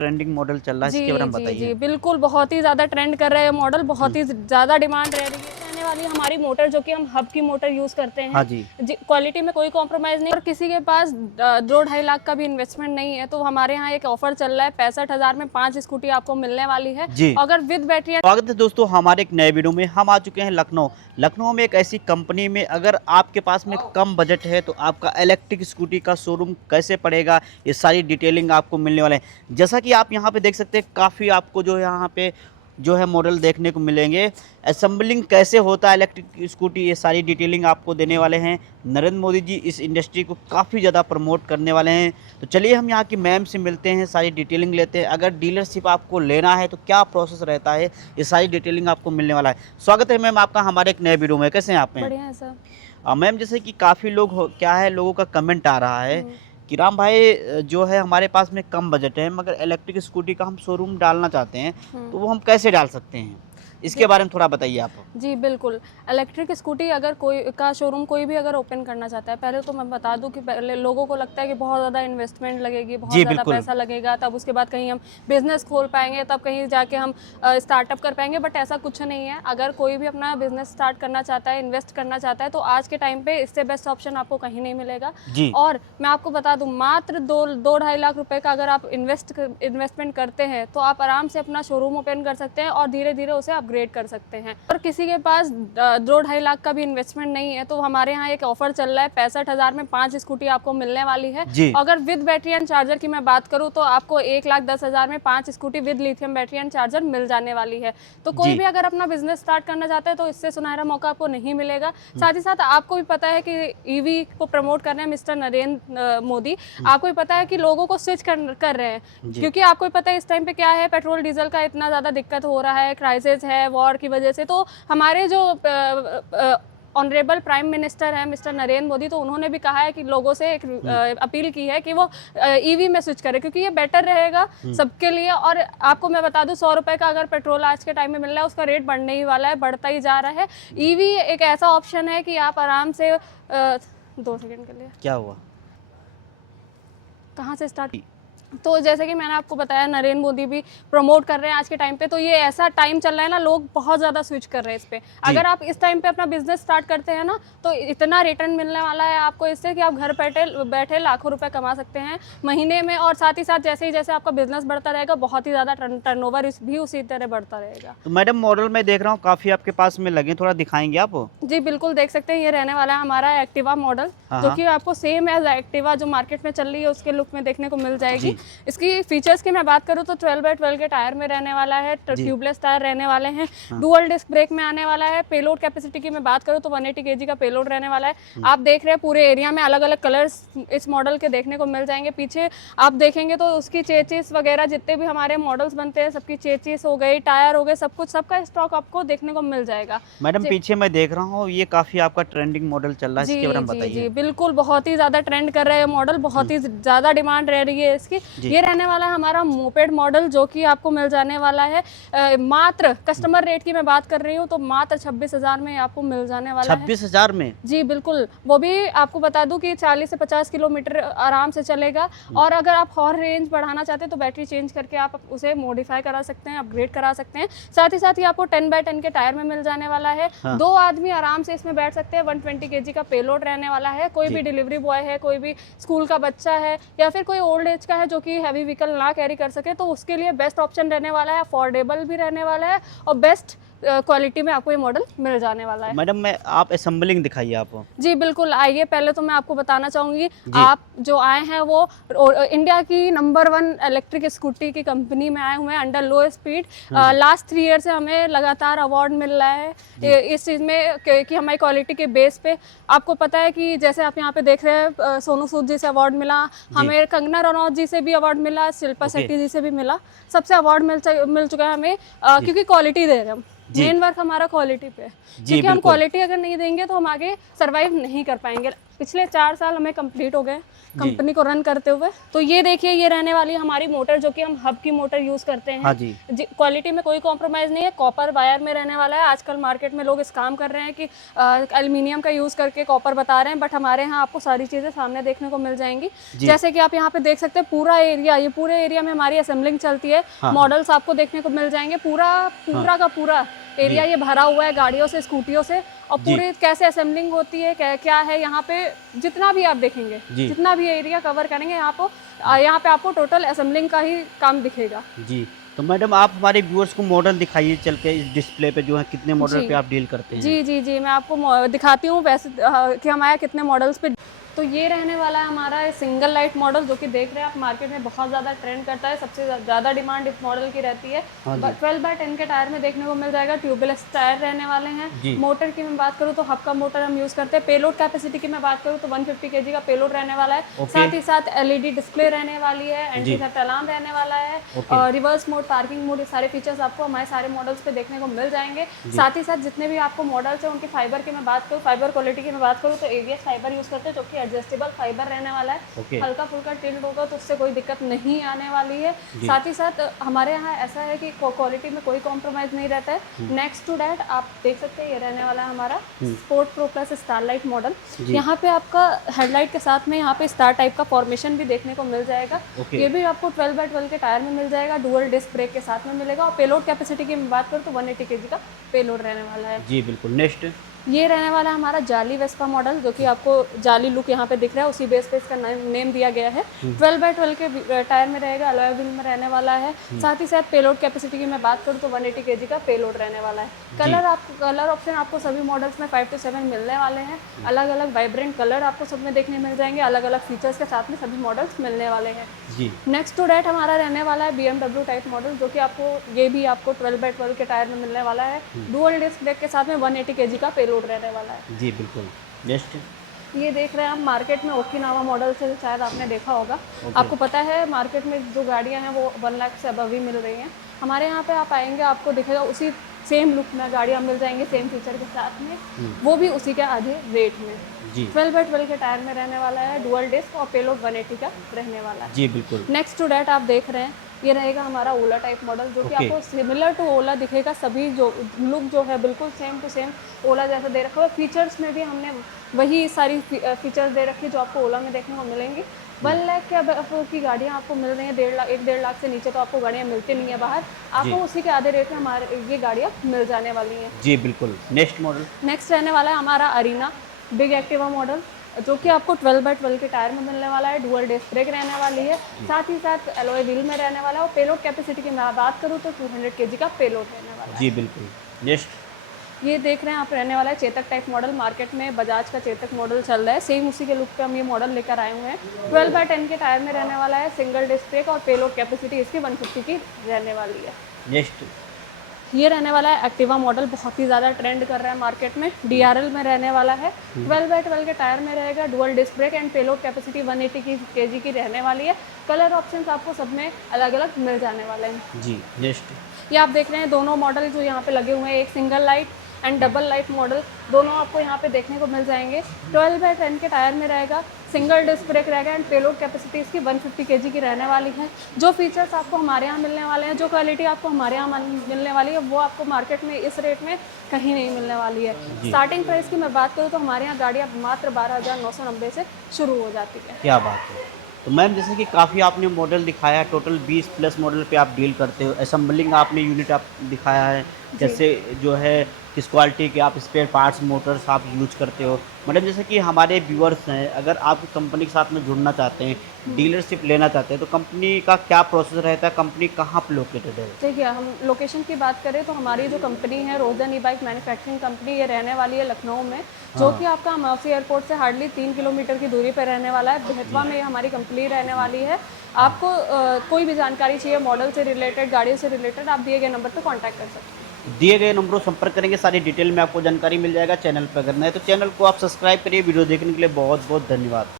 Trending model चल रहा है, इसके बारे में बताइए। जी बिल्कुल, बहुत ही ज़्यादा ट्रेंड कर रहे हैं मॉडल, बहुत ही ज़्यादा डिमांड रह रही है। रहने वाली हमारी मोटर जो कि हम हब की मोटर यूज़ करते हैं। हाँ जी। क्वालिटी में कोई कॉम्प्रोमाइज़ नहीं, और किसी के पास 2-2.5 लाख का भी इन्वेस्टमेंट नहीं है तो हमारे यहाँ एक ऑफर चल रहा है। 65,000 में 5 स्कूटी आपको मिलने वाली है जी। अगर विद बैटरी। स्वागत है दोस्तों हमारे एक नए वीडियो में। हम आ चुके हैं लखनऊ में एक ऐसी कंपनी में, अगर आपके पास में कम बजट है तो आपका इलेक्ट्रिक स्कूटी का शोरूम कैसे पड़ेगा, ये सारी डिटेलिंग आपको मिलने वाले हैं। जैसा कि आप यहाँ पे देख सकते हैं, काफ़ी आपको जो है यहाँ पे जो है मॉडल देखने को मिलेंगे। असेंबलिंग कैसे होता है इलेक्ट्रिक स्कूटी, ये सारी डिटेलिंग आपको देने वाले हैं। नरेंद्र मोदी जी इस इंडस्ट्री को काफ़ी ज़्यादा प्रमोट करने वाले हैं। तो चलिए हम यहाँ की मैम से मिलते हैं, सारी डिटेलिंग लेते हैं। अगर डीलरशिप आपको लेना है तो क्या प्रोसेस रहता है, ये सारी डिटेलिंग आपको मिलने वाला है। स्वागत है मैम आपका हमारे एक नए वीडियो में। कैसे हैं आप मैम? बढ़िया है सर। मैम जैसे कि काफ़ी लोग क्या है, लोगों का कमेंट आ रहा है कि राम भाई जो है हमारे पास में कम बजट है मगर इलेक्ट्रिक स्कूटी का हम शोरूम डालना चाहते हैं, तो वो हम कैसे डाल सकते हैं, इसके बारे में थोड़ा बताइए आप। जी बिल्कुल, इलेक्ट्रिक स्कूटी अगर कोई का शोरूम कोई भी अगर ओपन करना चाहता है, पहले तो मैं बता दूं कि पहले लोगों को लगता है कि बहुत ज़्यादा इन्वेस्टमेंट लगेगी, बहुत ज़्यादा पैसा लगेगा, तब उसके बाद कहीं हम बिज़नेस खोल पाएंगे, तब कहीं जाके हम स्टार्टअप कर पाएंगे। बट ऐसा कुछ नहीं है। अगर कोई भी अपना बिजनेस स्टार्ट करना चाहता है, इन्वेस्ट करना चाहता है, तो आज के टाइम पे इससे बेस्ट ऑप्शन आपको कहीं नहीं मिलेगा। और मैं आपको बता दूँ, मात्र 2-2.5 लाख रुपये का अगर आप इन्वेस्टमेंट करते हैं तो आप आराम से अपना शोरूम ओपन कर सकते हैं और धीरे धीरे उसे अपग्रेड कर सकते हैं। और किसी के पास 2-2.5 लाख का भी इन्वेस्टमेंट नहीं है तो हमारे यहाँ एक ऑफर चल रहा है। 65,000 में 5 स्कूटी आपको मिलने वाली है। अगर विद बैटरी एंड चार्जर की मैं बात करूँ तो आपको 1,10,000 में 5 scooty with lithium battery and charger मिल जाने वाली है। तो कोई भी अगर अपना बिजनेस स्टार्ट करना चाहता है तो इससे सुनहरा मौका आपको नहीं मिलेगा। साथ ही साथ आपको भी पता है कि ईवी को प्रमोट कर रहे हैं मिस्टर नरेंद्र मोदी। आपको भी पता है कि लोगों को स्विच कर रहे हैं, क्योंकि आपको भी पता है इस टाइम पे क्या है, पेट्रोल डीजल का इतना ज़्यादा दिक्कत हो रहा है, क्राइसिस है वॉर की वजह से। तो हमारे जो ऑनरेबल प्राइम मिनिस्टर है मिस्टर नरेंद्र मोदी, तो उन्होंने भी कहा है कि लोगों से एक अपील की है कि वो ईवी में स्विच करें, क्योंकि ये बेटर रहेगा सबके लिए। और आपको मैं बता दूं, 100 रुपये का अगर पेट्रोल आज के टाइम में मिल रहा है, उसका रेट बढ़ने ही वाला है, बढ़ता ही जा रहा है। ईवी एक ऐसा ऑप्शन है कि आप आराम से 2 सेकेंड के लिए क्या हुआ, कहाँ से स्टार्ट। तो जैसे कि मैंने आपको बताया, नरेंद्र मोदी भी प्रमोट कर रहे हैं आज के टाइम पे। तो ये ऐसा टाइम चल रहा है ना, लोग बहुत ज़्यादा स्विच कर रहे हैं इस पे। अगर आप इस टाइम पे अपना बिजनेस स्टार्ट करते हैं ना, तो इतना रिटर्न मिलने वाला है आपको इससे कि आप घर बैठे लाखों रुपए कमा सकते हैं महीने में। और साथ ही साथ जैसे आपका बिजनेस बढ़ता रहेगा, बहुत ही ज़्यादा टर्नओवर भी उसी तरह बढ़ता रहेगा। तो मैडम मॉडल में देख रहा हूँ काफ़ी आपके पास में लगे, थोड़ा दिखाएंगे आप? जी बिल्कुल, देख सकते हैं। ये रहने वाला है हमारा एक्टिवा मॉडल, जो कि आपको सेम एज एक्टिवा जो मार्केट में चल रही है उसके लुक में देखने को मिल जाएगी। इसकी फीचर्स की मैं बात करूँ तो 12x12 के टायर में रहने वाला है, ट्यूबलेस टायर रहने वाले हैं, डुअल डिस्क ब्रेक में आने वाला है। पेलोड कैपेसिटी की मैं बात करूँ तो 180 kg का पेलोड रहने वाला है। आप देख रहे हैं पूरे एरिया में अलग अलग कलर्स इस मॉडल के देखने को मिल जाएंगे। पीछे आप देखेंगे तो उसकी चेचिस वगैरह जितने भी हमारे मॉडल्स बनते हैं, सबकी चेचिस हो गई, टायर हो गए, सब कुछ सबका स्टॉक आपको देखने को मिल जाएगा। मैडम पीछे मैं देख रहा हूँ ये काफ़ी आपका ट्रेंडिंग मॉडल चल रहा है, इसके बारे में बताइए। जी बिल्कुल, बहुत ही ज़्यादा ट्रेंड कर रहे हैं मॉडल, बहुत ही ज़्यादा डिमांड रह रही है इसकी। ये रहने वाला है हमारा मोपेड मॉडल, जो कि आपको मिल जाने वाला है मात्र, कस्टमर रेट की मैं बात कर रही हूँ तो मात्र 26,000 में आपको मिल जाने वाला है। 26,000 में? जी बिल्कुल, वो भी आपको बता दूं कि 40 से 50 किलोमीटर आराम से चलेगा। और अगर आप और रेंज बढ़ाना चाहते हैं तो बैटरी चेंज करके आप उसे मॉडिफाई करा सकते हैं, अपग्रेड करा सकते हैं। साथ ही साथ ही आपको 10x10 के टायर में मिल जाने वाला है। 2 आदमी आराम से इसमें बैठ सकते हैं। 120 kg का पेलोड रहने वाला है। कोई भी डिलीवरी बॉय है, कोई भी स्कूल का बच्चा है, या फिर कोई ओल्ड एज का है जो कि हैवी व्हीकल ना कैरी कर सके, तो उसके लिए बेस्ट ऑप्शन रहने वाला है। अफोर्डेबल भी रहने वाला है और बेस्ट क्वालिटी में आपको ये मॉडल मिल जाने वाला है। मैडम मैं आप असेंबलिंग दिखाइए आप। जी बिल्कुल, आइए। पहले तो मैं आपको बताना चाहूँगी, आप जो आए हैं वो इंडिया की नंबर 1 इलेक्ट्रिक स्कूटी की कंपनी में आए हुए हैं अंडर लो स्पीड। लास्ट 3 ईयर से हमें लगातार अवार्ड मिल रहा है इस चीज़ में कि हमारी क्वालिटी के बेस पे। आपको पता है कि जैसे आप यहाँ पे देख रहे हैं, सोनू सूद जी से अवार्ड मिला, हमें कंगना रनौत जी से भी अवार्ड मिला, शिल्पा शेट्टी जी से भी मिला, सबसे अवार्ड मिल चुका है हमें, क्योंकि क्वालिटी दे रहे हैं हम। मेन वर्क हमारा क्वालिटी पे है, क्योंकि हम क्वालिटी अगर नहीं देंगे तो हम आगे सरवाइव नहीं कर पाएंगे। पिछले 4 साल हमें कंप्लीट हो गए कंपनी को रन करते हुए। तो ये देखिए, ये रहने वाली हमारी मोटर, जो कि हम हब की मोटर यूज़ करते हैं। हाँ जी। क्वालिटी में कोई कॉम्प्रोमाइज़ नहीं है, कॉपर वायर में रहने वाला है। आजकल मार्केट में लोग इस काम कर रहे हैं कि एल्युमिनियम का यूज़ करके कॉपर बता रहे हैं, बट हमारे यहाँ आपको सारी चीज़ें सामने देखने को मिल जाएंगी। जैसे कि आप यहाँ पे देख सकते हैं, पूरा एरिया, ये पूरे एरिया में हमारी असेंबलिंग चलती है। मॉडल्स आपको देखने को मिल जाएंगे, पूरा का पूरा एरिया ये भरा हुआ है गाड़ियों से, स्कूटियों से। और पूरी कैसे असेंबलिंग होती है, क्या है यहाँ पे, जितना भी आप देखेंगे, जितना भी एरिया कवर करेंगे यहाँ पे आपको टोटल असेंबलिंग का ही काम दिखेगा। जी, तो मैडम आप हमारे व्यूअर्स को मॉडल दिखाइए चल के इस डिस्प्ले पे, जो है कितने मॉडल पे आप डील करते हैं। जी, मैं आपको दिखाती हूँ वैसे कि हमारे कितने मॉडल्स पे। तो ये रहने वाला है हमारा सिंगल लाइट मॉडल, जो कि देख रहे हैं आप मार्केट में बहुत ज़्यादा ट्रेंड करता है, सबसे ज़्यादा डिमांड इस मॉडल की रहती है। 12/10 के टायर में देखने को मिल जाएगा, ट्यूबलेस टायर रहने वाले हैं। मोटर की मैं बात करूँ तो हब का मोटर हम यूज़ करते हैं। पेलोड कैपेसिटी की मैं बात करूँ तो 150 kg का पेलोड रहने वाला है। साथ ही साथ LED डिस्प्ले रहने वाली है, एंटी थेफ्ट अलार्म रहने वाला है, और रिवर्स मोड, पार्किंग मोड, ये सारे फीचर्स आपको हमारे सारे मॉडल्स पे देखने को मिल जाएंगे। साथ ही साथ जितने भी आपको मॉडल्स हैं उनकी फाइबर की मैं बात करूँ, फाइबर क्वालिटी की मैं बात करूँ तो ABS फाइबर यूज़ करते हैं, जो कि एडजस्टेबल फाइबर रहने वाला है। हल्का फुल्का टिल्ट होगा तो उससे कोई दिक्कत नहीं आने वाली है। साथ ही साथ हमारे यहाँ ऐसा है कि क्वालिटी में कोई कॉम्प्रोमाइज़ नहीं रहता है। नेक्स्ट टू डैट आप देख सकते हैं, ये रहने वाला है हमारा sport pro plus starlight model. यहाँ पे आपका हेडलाइट के साथ में यहाँ पे स्टार टाइप का फॉर्मेशन भी देखने को मिल जाएगा। ये भी आपको 12/12 के टायर में मिल जाएगा, डुअल डिस्क ब्रेक के साथ में मिलेगा। और पेलोड कैपेसिटी की मैं बात करूँ तो 180 kg का पेलोड रहने वाला है। जी बिल्कुल। नेक्स्ट ये रहने वाला है हमारा जाली वेस्पा मॉडल, जो कि आपको जाली लुक यहाँ पे दिख रहा है, उसी बेस पे इसका नेम दिया गया है। 12/12 के टायर में रहेगा, अलॉय व्हील में रहने वाला है। साथ ही साथ पेलोड कैपेसिटी की मैं बात करूँ तो 180 kg का पेलोड रहने वाला है। कलर ऑप्शन आपको सभी मॉडल्स में 5 to 7 मिलने वाले हैं। अलग अलग वाइब्रेंट कलर आपको सब में देखने मिल जाएंगे, अलग अलग फीचर्स के साथ में सभी मॉडल्स मिलने वाले हैं। नेक्स्ट टू डैट हमारा रहने वाला है BMW टाइप मॉडल, जो कि ये भी आपको 12/12 के टायर में मिलने वाला है। डुअल डिस्क ब्रेक के साथ में 180 kg का पेलोड रहने वाला है। जी बिल्कुल। नेक्स्ट ये देख रहे हैं हम मार्केट में ओकिनावा मॉडल से, शायद आपने देखा होगा। आपको पता है मार्केट में जो गाड़ियां हैं वो 1 लाख से अबव ही मिल रही हैं। हमारे यहाँ पे आप आएंगे, आपको दिखेगा उसी सेम लुक में गाड़ियाँ मिल जाएंगी, सेम फीचर के साथ में, वो भी उसी के आधे रेट में। 12/12 के टायर में रहने वाला है, डुअल डिस्क और पेलोड 180 का रहने वाला है। जी बिल्कुल। नेक्स्ट टू डैट आप देख रहे हैं, ये रहेगा हमारा ओला टाइप मॉडल, जो कि आपको सिमिलर टू ओला दिखेगा। सभी जो लुक जो है बिल्कुल सेम टू सेम ओला जैसा दे रखा है। फीचर्स में भी हमने वही सारी फीचर्स दे रखी है जो आपको ओला में देखने को मिलेंगी। 1 लाख के अब की गाड़ियाँ आपको मिल रही हैं, 1.5 लाख से नीचे तो आपको गाड़ियाँ मिलती नहीं है बाहर। आपको उसी के आधे रेट में हमारे ये गाड़ियाँ मिल जाने वाली हैं। जी बिल्कुल। नेक्स्ट मॉडल नेक्स्ट रहने वाला है हमारा अरीना बिग एक्टिवा मॉडल, जो कि आपको 12/12 के टायर में मिलने वाला है। डुअल डिस्क ब्रेक रहने वाली है, साथ ही साथ अलॉय व्हील में रहने वाला है। और पेलोड कैपेसिटी की मैं बात करूँ तो 200 kg का पेलोड रहने वाला है। जी बिल्कुल। नेक्स्ट ये देख रहे हैं आप, रहने वाला है चेतक टाइप मॉडल। मार्केट में बजाज का चेतक मॉडल चल रहा है, सेम उसी के लुक पे हम ये मॉडल लेकर आए हुए हैं। 12/10 के टायर में रहने वाला है, सिंगल डिस्क ब्रेक और पेलोड कैपेसिटी इसकी 150 की रहने वाली है। नेक्स्ट ये रहने वाला है एक्टिवा मॉडल, बहुत ही ज़्यादा ट्रेंड कर रहा है मार्केट में। DRL में रहने वाला है, 12/12 के टायर में रहेगा, dual disc brake and payload capacity 180 kg की रहने वाली है। कलर ऑप्शंस आपको सब में अलग अलग मिल जाने वाले हैं। जी नेक्स्ट ये आप देख रहे हैं, दोनों मॉडल जो यहाँ पे लगे हुए हैं, एक single light and double light model, दोनों आपको यहाँ पे देखने को मिल जाएंगे। 12/10 के टायर में रहेगा, सिंगल डिस्क ब्रेक रहेगा एंड पेलोड कैपेसिटी इसकी 150 kg की रहने वाली है। जो फीचर्स आपको हमारे यहाँ मिलने वाले हैं, जो क्वालिटी आपको हमारे यहाँ मिलने वाली है, वो आपको मार्केट में इस रेट में कहीं नहीं मिलने वाली है। स्टार्टिंग प्राइस की मैं बात करूँ तो हमारे यहाँ गाड़ियाँ मात्र 12,990 से शुरू हो जाती है। क्या बात है। तो मैम जैसे कि काफ़ी आपने मॉडल दिखाया, टोटल 20+ मॉडल पे आप डील करते हो। असेंबलिंग आपने यूनिट आप दिखाया है, जैसे जो है किस क्वालिटी के आप स्पेयर पार्ट्स मोटर्स आप यूज करते हो। मैडम जैसे कि हमारे व्यूअर्स हैं, अगर आपकी कंपनी के साथ में जुड़ना चाहते हैं, डीलरशिप लेना चाहते हैं, तो कंपनी का क्या प्रोसेस रहता है, कंपनी कहाँ पर लोकेटेड है? देखिए, हम लोकेशन की बात करें तो हमारी जो कंपनी है रोजन ई बाइक मैन्युफैक्चरिंग कंपनी, ये रहने वाली है लखनऊ में, जो कि आपका अमौसी एयरपोर्ट से हार्डली 3 किलोमीटर की दूरी पर रहने वाला है। बेहतवा में हमारी कंपनी रहने वाली है। आपको कोई भी जानकारी चाहिए मॉडल से रिलेटेड, गाड़ियों से रिलेटेड, आप दिए गए नंबर पर कॉन्टैक्ट कर सकते हैं। दिए गए नंबरों संपर्क करेंगे, सारी डिटेल में आपको जानकारी मिल जाएगा। चैनल पर अगर नए तो चैनल को आप सब्सक्राइब करिए। वीडियो देखने के लिए बहुत बहुत धन्यवाद।